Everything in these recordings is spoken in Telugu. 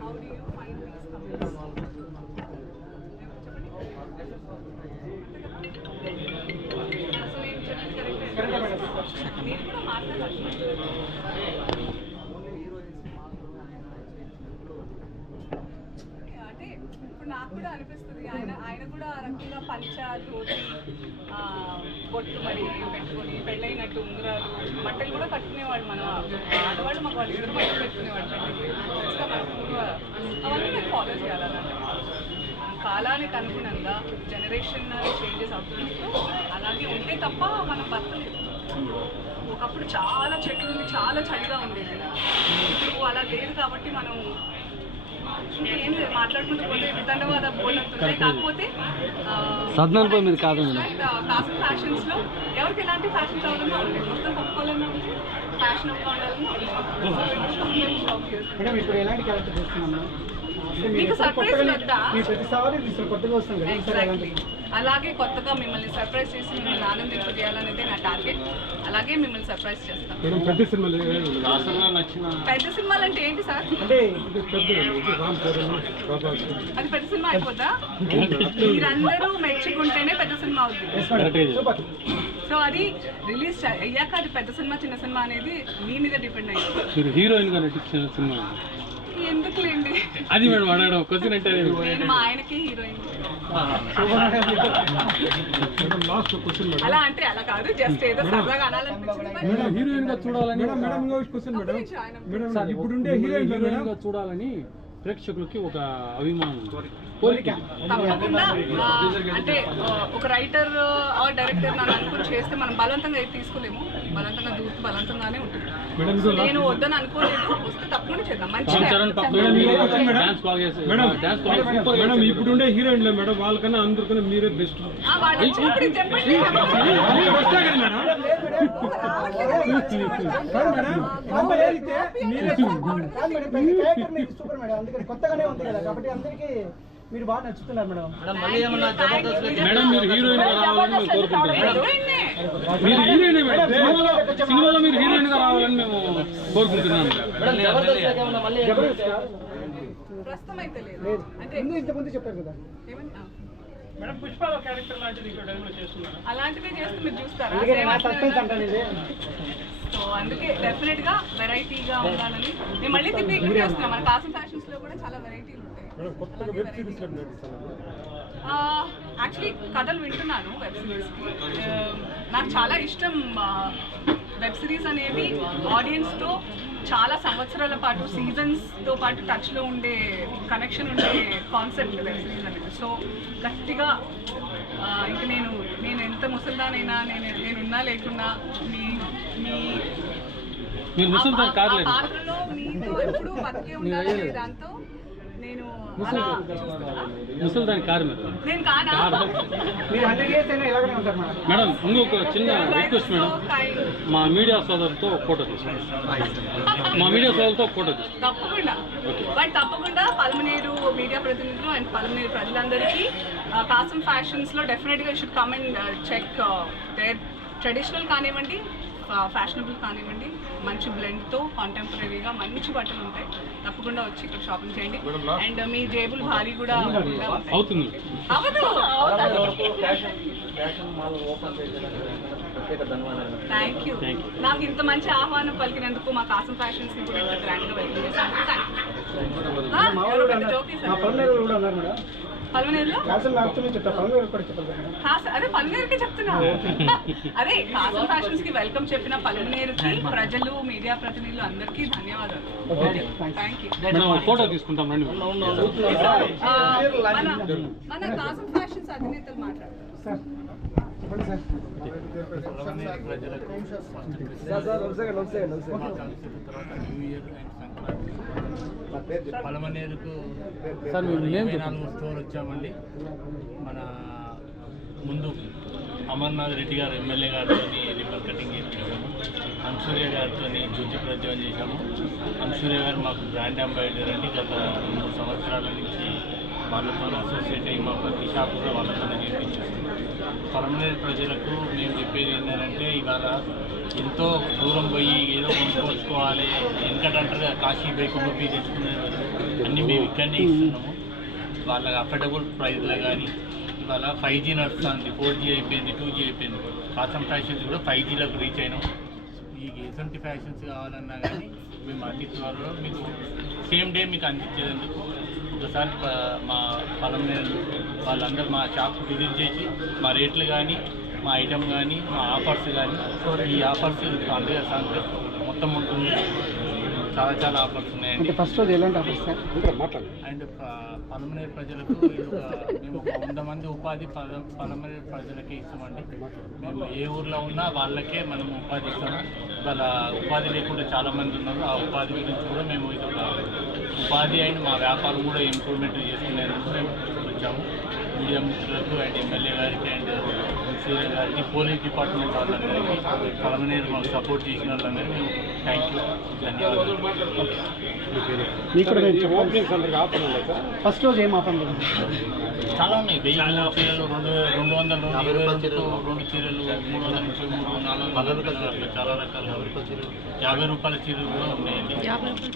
How do you find these companies? So, in general, correct. పంచ ధోతి బొట్టు మరి పెట్టుకొని పెళ్ళైనట్టు ఉంగరాలు బట్టలు కూడా కట్టుకునేవాళ్ళు మన ఆడవాళ్ళు మాకు వాళ్ళు ఇద్దరు బట్టలు పెట్టుకునేవాళ్ళు మనకు అవన్నీ మేము ఫాలో చేయాలన్నమాట. కాలానికి అనుగుణంగా జనరేషన్ చేంజెస్ అవుతున్నప్పుడు అలాగే ఉంటే తప్ప మనం బతకలేదు ఒకప్పుడు చాలా చెట్లు ఉంది చాలా చలిగా ఉండేది. ఇప్పుడు అలా లేదు కాబట్టి మనం ఏం లేదు మాట్లాడుకుంటూ పోతే వితండవాద కాకపోతే ఆ, సద్నాన్ పోయి మీద కాదు మేడం. అండ్, ఆ, కాసం ఫ్యాషన్స్లో ఎవరికి ఎలాంటి ఫ్యాషన్ కావాలన్నా ఉంటాయి మొత్తం తప్పుకోవాలన్నా ఉంది ఫ్యాషన్ ఉండాలన్నా ఉంది మీకు ఈసారి ఎగ్జాక్ట్లీ అలాగే కొత్తగా మిమ్మల్ని సర్ప్రైజ్ చేసి మిమ్మల్ని ఆనందింపజేయాలనేది నా టార్గెట్ అలాగే మిమ్మల్ని సర్ప్రైజ్ చేస్తాం. మేడం పెద్ద సినిమాలు పెద్ద సినిమాలు అంటే ఏంటి సార్ అది పెద్ద సినిమా అయిపోద్దా? మీరందరూ మెచ్చుకుంటేనే పెద్ద సినిమా అవుతుంది సో అది రిలీజ్ అయ్యాక అది పెద్ద సినిమా చిన్న సినిమా అనేది మీ మీద డిపెండ్ అయ్యింది. హీరోయిన్గా నటించిన సినిమా అది మేడం అడగడం క్వశ్చన్ అంటే మా ఆయనకి heroine madam last question madam అలా అంటే అలా కాదు జస్ట్ ఏదో సరదాగా అనాలనిపించింది మరి మేడం హీరోయిన్గా చూడాలని మేడం మేడం ఇంకో క్వశ్చన్ ఒక్క మేడం నిమిషం ఆయన. మేడం ఇప్పుడుండే హీరోయిన్ హీరోయిన్గా చూడాలని ప్రేక్షకులకి ఒక అభిమానం కోరిక తప్పకుండా అంటే ఒక రైటర్ ఆర్ డైరెక్టర్ నన్ను అనుకుని చేస్తే మనం బలవంతంగా తీసుకోలేము. బలవంతంగా దూరుతూ బలవంతంగానే ఉంటుంది. నేను వద్దని అనుకోలేదు. వస్తే తప్పకుండా చేద్దాం. మంచిగా ఇప్పుడుండే హీరోయిన్లో మేడం వాళ్ళకన్నా అందరికన్నా మీరే బెస్ట్ సూపర్ మేడం అందుకని కొత్తగానే ఉంది కదా కాబట్టి అందరికీ మీరు బాగా నచ్చుతున్నారు మేడం. మేడం మీరు హీరోయిన్గా రావాలని మేము కోరుకుంటున్నాం. హీరోయిన్నే. మీరు హీరోయిన్ మేడం సినిమాలో సినిమాలో మీరు హీరోయిన్గా రావాలని మేము కోరుకుంటున్నాం. జబర్దస్త్ కా? ప్రస్తుతం అయితే లేదు. లేదు. అంటే ముందు ఇంతకుముందు చెప్పారు కదా. ఏమని? ఆ. మేడం పుష్పాల క్యారెక్టర్ లాంటిది ఇక్కడ డైలాగ్ చేస్తున్నారు. అలాంటివే చేస్తే మీరు చూస్తారా? సో అందుకే డెఫినెట్గా వెరైటీగా ఉండాలని. మేము మళ్ళీ తిప్పి ఇక్కడ చేస్తున్నాం. మన కాసం ఫ్యాషన్స్లో కూడా చాలా వెరైటీలు సిరీస్ యాక్చువల్లీ కథలు వింటున్నాను వెబ్ సిరీస్కి నాకు చాలా ఇష్టం వెబ్ సిరీస్ అనేవి. ఆడియన్స్తో చాలా సంవత్సరాల పాటు సీజన్స్తో పాటు టచ్లో ఉండే కనెక్షన్ ఉండే కాన్సెప్ట్ వెబ్ సిరీస్ అనేది సో గట్టిగా ఇంక నేను నేను ఎంత ముసల్దానైనా నేను నేనున్నా లేకున్నా మీ మీ పాత్రలో మీతో ఎప్పుడూ బతికే ఉండాలనే దాంతో నేను ముసలి దాని కారు మీరు నేను కానా మీరు హండ్రెడ్ ఇయర్స్ అయినా ఇలాగనే ఉంటారు మేడం. మేడం ఇంకొక చిన్న రిక్వెస్ట్ మేడం. మా మీడియా సోదరుతో ఫోటో తీసుకోండి. మా మీడియా సోదరుతో ఫోటో తీసుకోండి. తప్పకుండా. బట్ తప్పకుండా పల్మనేరు మీడియా ప్రతినిధులు అండ్ పల్మనేరు ప్రజలందరికీ ఆ, కాసం ఫ్యాషన్స్లో డెఫినెట్గా should come and check there traditional కానివ్వండి ఫ్యాషనబుల్ కానివ్వండి మంచి blend తో కాంటెంపరీగా మంచి బట్టలు ఉంటాయి. తప్పకుండా వచ్చి ఇక్కడ షాపింగ్ చేయండి. అండ్ మీ జేబులు భారీ కూడా. అవుతుంది థ్యాంక్ యూ. నాకు ఇంత మంచి ఆహ్వానం పలికినందుకు మా కాసం ఫ్యాషన్స్ కూడా ఇంత గ్రాండ్గా కాస అదే పల్మనేరుకి చెప్తున్నా. అదే కాసం ఫ్యాషన్స్కి వెల్కమ్ చెప్పిన పల్మనేరుకి ప్రజలు మీడియా ప్రతినిధులు అందరికీ ధన్యవాదాలు. థ్యాంక్ యూ ఫోటో తీసుకుంటాం రండి. ఆ, మన మన కాసం ఫ్యాషన్స్ అధినేతలు మాట్లాడతారు. పలమనేరుకు నాలుగు స్టోర్ వచ్చామండి. మన ముందు అమర్నాథ్ రెడ్డి గారు ఎమ్మెల్యే గారితో రిబ్బన్ కటింగ్ చేయించాము అన్సూర్య గారితో జ్యోతి ప్రజ్వలం చేశాము. అన్సూర్య గారు మాకు బ్రాండ్ అంబాసిడర్ అండి. గత రెండు సంవత్సరాల నుంచి వాళ్ళతో అసోసియేట్ అయ్యి మా ప్రతి షాప్ కూడా వాళ్ళతోనే నేర్పించారు ప్రజలకు మేము చెప్పేది ఏంటంటే ఇవాళ ఎంతో దూరం పోయి ఏదో కొనుక్కోవాలి ఎందుకంటే కాశీ పోయి కుంభపీ తెచ్చుకునే అన్నీ మేము ఇక్కడనే ఇస్తున్నాము. వాళ్ళకి అఫోర్డబుల్ ప్రైస్లో కానీ ఇవాళ ఫైవ్ జీ నడుస్తుంది ఫోర్ జీ అయిపోయింది టూ జీ అయిపోయింది. కాసం ఫ్యాషన్స్ కూడా ఫైవ్ జీలోకి రీచ్ అయినాం. మీకు ఎటువంటి ఫ్యాషన్స్ కావాలన్నా కానీ మేము అన్ని త్వరలో మీకు సేమ్ డే మీకు అందించేందుకు ఒకసారి మా పొలం వాళ్ళందరూ మా షాప్ విజిట్ చేసి మా రేట్లు కానీ మా ఐటమ్ కానీ మా ఆఫర్స్ కానీ ఈ ఆఫర్స్ పండుగ సంగతి మొత్తం ఉంటుంది. చాలా చాలా ఆఫర్స్ ఉన్నాయి. అంటే ఫస్ట్ రోజు ఎలాంటి ఆఫర్స్ సార్? అండ్ పలమనేరు ప్రజలకు మేము వంద మంది ఉపాధి పద పలమనేరు ప్రజలకి ఇస్తామండి. మేము ఏ ఊర్లో ఉన్నా వాళ్ళకే మనం ఉపాధి ఇస్తాము. వాళ్ళ ఉపాధి లేకుండా చాలా మంది ఉన్నారు. ఆ ఉపాధి గురించి కూడా మేము ఇది ఒక ఉపాధి అండ్ మా వ్యాపారం కూడా ఇంప్రూవ్మెంట్ చేసుకునేందుకు మేము వచ్చాము. మీడియా మిత్రులకు అండ్ ఎమ్మెల్యే గారికి అండ్ గారికి పోలీస్ డిపార్ట్మెంట్ వాళ్ళందరికీ పలమనేరు మాకు సపోర్ట్ చేసిన వాళ్ళందరికీ మేము థ్యాంక్ యూ ధన్యవాదాలు. ఫస్ట్ రోజు ఏం ఆఫర్ లేదు చాలా ఉన్నాయి. వెయ్యి చీరలు రెండు రెండు వందల రెండు ఇరవై రెండుతో రెండు చీరలు మూడు వందల ముప్పై మూడు నాలుగు వందల రూపాయలు చాలా రకాల. యాభై రూపాయల చీరలు కూడా ఉన్నాయండి.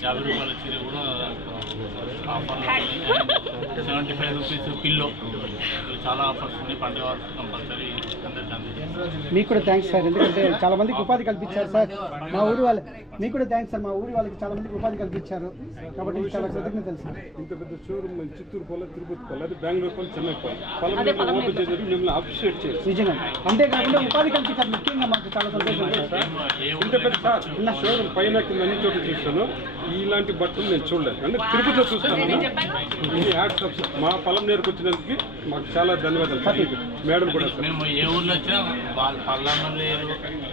యాభై రూపాయల చీర కూడా సెవెంటీ ఫైవ్ రూపీస్ పిల్లో చాలా ఆఫర్స్ ఉన్నాయి. పండుగ కంపల్సరీ అందరికీ మీకు కూడా థ్యాంక్స్ సార్ ఎందుకంటే చాలా మందికి ఉపాధి కల్పించారు సార్ మా ఊరి వాళ్ళ మీకు కూడా థ్యాంక్స్ సార్ మా ఊరి వాళ్ళకి చాలా మందికి ఉపాధి కల్పించారు. కాబట్టి చాలా కృతజ్ఞతలు సార్ ఇంత పెద్ద షోరూమ్ చిత్తూరు పోలే తిరుపతి పోలే అది బెంగళూరు పోలే చెన్నై పోలే. ఓపెన్ మిమ్మల్ని అప్రిషియేట్ నిజంగా అంతేకాకుండా ఉపాధి కల్పించారు. ముఖ్యంగా మాకు చాలా సంతోషం. ఏ ఇంత పెద్ద సార్ షోరూమ్ పైన కింద అన్ని చోట్ల చూస్తాను. ఇలాంటి బట్టలు నేను చూడలేదు. అంటే తిరుపతిలో చూస్తాను. మా పొలం నేర్కి వచ్చినందుకు మాకు చాలా ధన్యవాదాలు. మేడం కూడా మేము ఏ ఊర్లో వచ్చినా వాళ్ళ పల్లమలేరు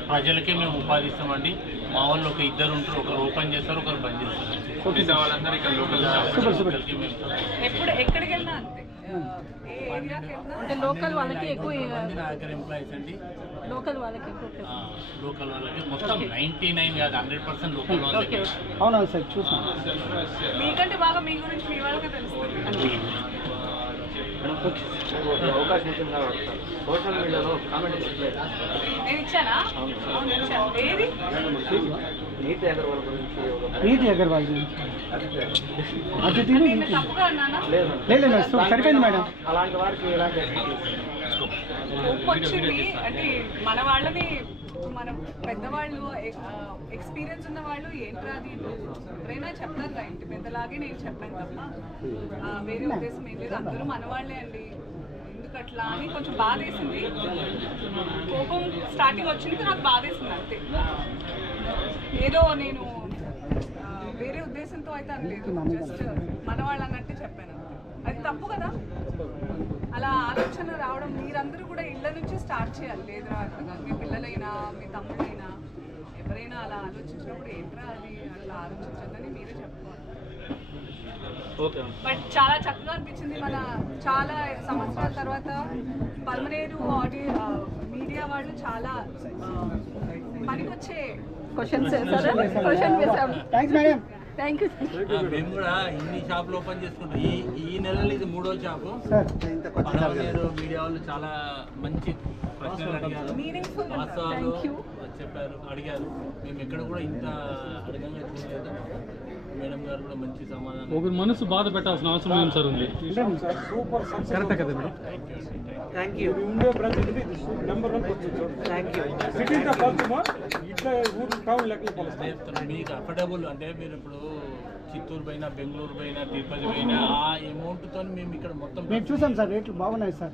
ప్రజలకే మేము ఉపాధి ఇస్తామండి. మా వాళ్ళు ఒక ఇద్దరు ఉంటారు. ఒకరు ఓపెన్ చేస్తారు ఒకరు బంద్ చేస్తారు. మిగతా వాళ్ళందరూ ఇక్కడ లోకల్ సూపర్, సూపర్. లోకల్కి మేము ఎప్పుడు ఎక్కడికి వెళ్ళినా అంతే. అంటే లోకల్ వాళ్ళకి ఎక్కువ ఎంప్లాయీస్ అండి. లోకల్ వాళ్ళకి లోకల్ వాళ్ళకి మొత్తం నైంటీ నైన్ కాదు హండ్రెడ్ పర్సెంట్ లోకల్ వాళ్ళకి. అవునా సార్ చూసాం మీకంటే బాగా మీ గురించి మీ వాళ్ళకే తెలుస్తుంది. నేను ఇచ్చానా అవును ఇచ్చాను ఏది? నీతి అగర్వాల్ గురించి అది తిని నేను తప్పుగా అన్నానా? లేదు. సరిపోయింది మేడం. కోపం వచ్చింది. అంటే మన వాళ్ళని మన పెద్దవాళ్ళు ఎక్స్పీరియన్స్ ఉన్న వాళ్ళు ఏంట్రా అది? ఎవరైనా చెప్తారు రా ఇంటి పెద్దలాగే నేను చెప్పాను తప్ప. వేరే ఉద్దేశం ఏం లేదు. అందరూ మనవాళ్ళే అండి. ఎందుకు అట్లా అని కొంచెం బాధేసింది. కోపం స్టార్టింగ్ వచ్చింది నాకు బాధేసింది అంతే. ఏదో నేను వేరే ఉద్దేశంతో అయితే అనలేదు. జస్ట్ మనవాళ్ళు అన్నట్టే చెప్పాను. అది తప్పు కదా? అలా ఆలోచన రావడం మీరందరూ కూడా స్టార్ట్ చేయాలి. లేదురా అట్లా మీ పిల్లలైనా మీ తమ్ముడైనా ఎవరైనా అలా ఆలోచించినప్పుడు ఏంట్రా అది? అట్లా ఆలోచించద్దని మీరే చెప్పుకోవాలి. బట్ చాలా చక్కగా అనిపించింది మన చాలా సంవత్సరాల తర్వాత పల్మనేరు ఆడియో మీడియా వాళ్ళు చాలా పనికొచ్చే questions question thanks madam thank you మేము కూడా ఇన్ని షాపులు ఓపెన్ చేసుకుంటాం. ఈ ఈ నెలలో ఇది మూడో షాపు. సార్ పలమనేరు మీడియా వాళ్ళు చాలా మంచి ప్రశ్నలు అడిగారు. మీనింగ్ఫుల్ వాస్తవాలు చెప్పారు అడిగారు. మేము ఎక్కడ కూడా ఇంత అడగంగా చూడలేదు మేడం గారు కూడా మంచి సమాధానం ఒకరి మనసు బాధ పెట్టాల్సిన అవసరం ఏం సార్ ఉంది? సూపర్ సక్సెస్ కరెక్ట్ కదా మేడం. ఇది ఉండే బ్రాంచ్ ఇది నెంబర్ వన్ సిటీతో పోల్చుమా ఇట్లా ఊరు టౌన్ లెక్కలు మీకు అఫోర్డబుల్ అంటే మీరు ఇప్పుడు చిత్తూరు పోయినా బెంగళూరు పోయినా తిరుపతి పోయినా ఆ అమౌంట్తో మేము ఇక్కడ మొత్తం మేము చూసాం సార్ రేట్లు బాగున్నాయి సార్.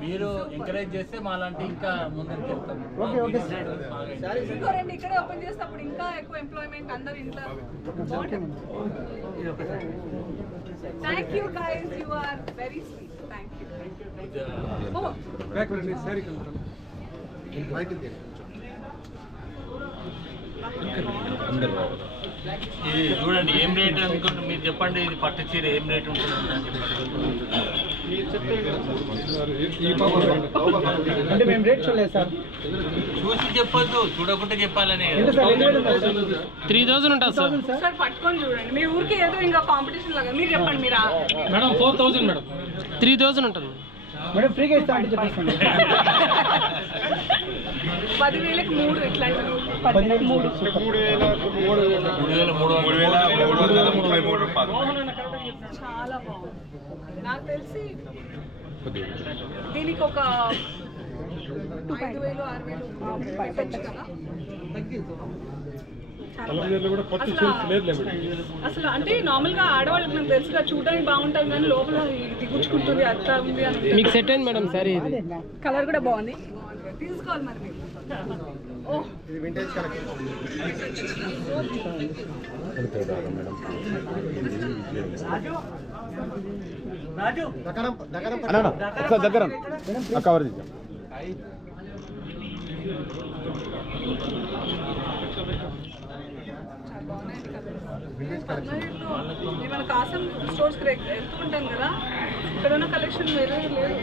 మీరు ఎంకరేజ్ చేస్తే మా లాంటి ఇంకా ముందుకు వెళ్తాం. Okay, okay. రెండు ఇక్కడే ఓపెన్ చేస్తే అప్పుడు ఇంకా ఎక్కువ ఎంప్లాయ్మెంట్ అందరు ఇంట్లో thank you guys you are very sweet thank you back సరే కదా ఇది చూడండి ఏం రేట్ అనుకుంటే మీరు చెప్పండి ఇది పట్టు చీర ఏం రేట్ ఉంటుంది అని చెప్పండి. ఈ పాప అంటే మేము రేట్ చూడలేదు సార్. చూసి చెప్పొద్దు చూడకుండా చెప్పాలనే త్రీ థౌసండ్ ఉంటుంది సార్. సార్? పట్టుకొని చూడండి. మీ ఊరికి ఏదో ఇంకా కాంపిటీషన్ లాగా. మీరు చెప్పండి మీరు? Madam four thousand madam. Three thousand ఉంటుంది. మేడం ఫ్రీగా ఇస్తా అంటే చెప్పేస్తాను. పదివేలకు మూడు ఇట్లాంటివి. మూడు చాలా బాగుంది నాకు తెలిసి దీనికి ఒక ఐదు వేలు ఆరు వేలు పెట్టచ్చు కదా అసలు అంటే నార్మల్గా ఆడవాళ్ళకి నాకు తెలుసుగా చూడడానికి బాగుంటుంది కానీ లోపల ఇది గుచ్చుకుంటుంది అత్త ఉంది అని. మీకు సెట్ అయింది మేడం సరే కలర్ కూడా బాగుంది తీసుకోవాలి మరి మీరు ఓ దగ్గర కవర్ చేద్దాం కాసం స్టోర్స్కి వెళ్తూ ఉంటాం కదా. ఇక్కడ ఉన్న కలెక్షన్ వేరే లేదు.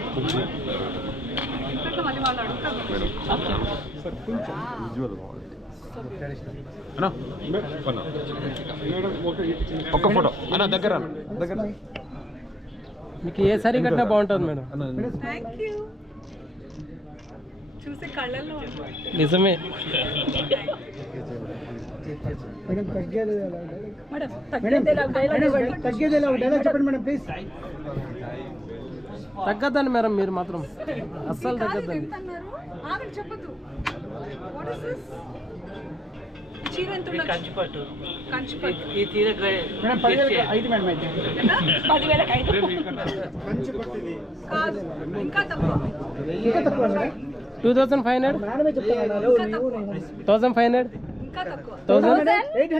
ఒక్క ఫోటో. అన్న దగ్గర దగ్గర మీకు ఏ సారీ కట్టినా బాగుంటుంది మేడం. థ్యాంక్ యూ చూసి కళ్ళల్లో నిజమే. మేడం తగ్గేది ఎలా? మేడం మేడం మేడం, తగ్గేది ఎలా? ఒక డైలాగ్ చెప్పండి మేడం ప్లీజ్ తగ్గద్దండి మేడం మీరు మాత్రం. అస్సలు తగ్గద్దండి. Two thousand five hundred thousand five hundred ఇంకా తక్కువ. Thousand eight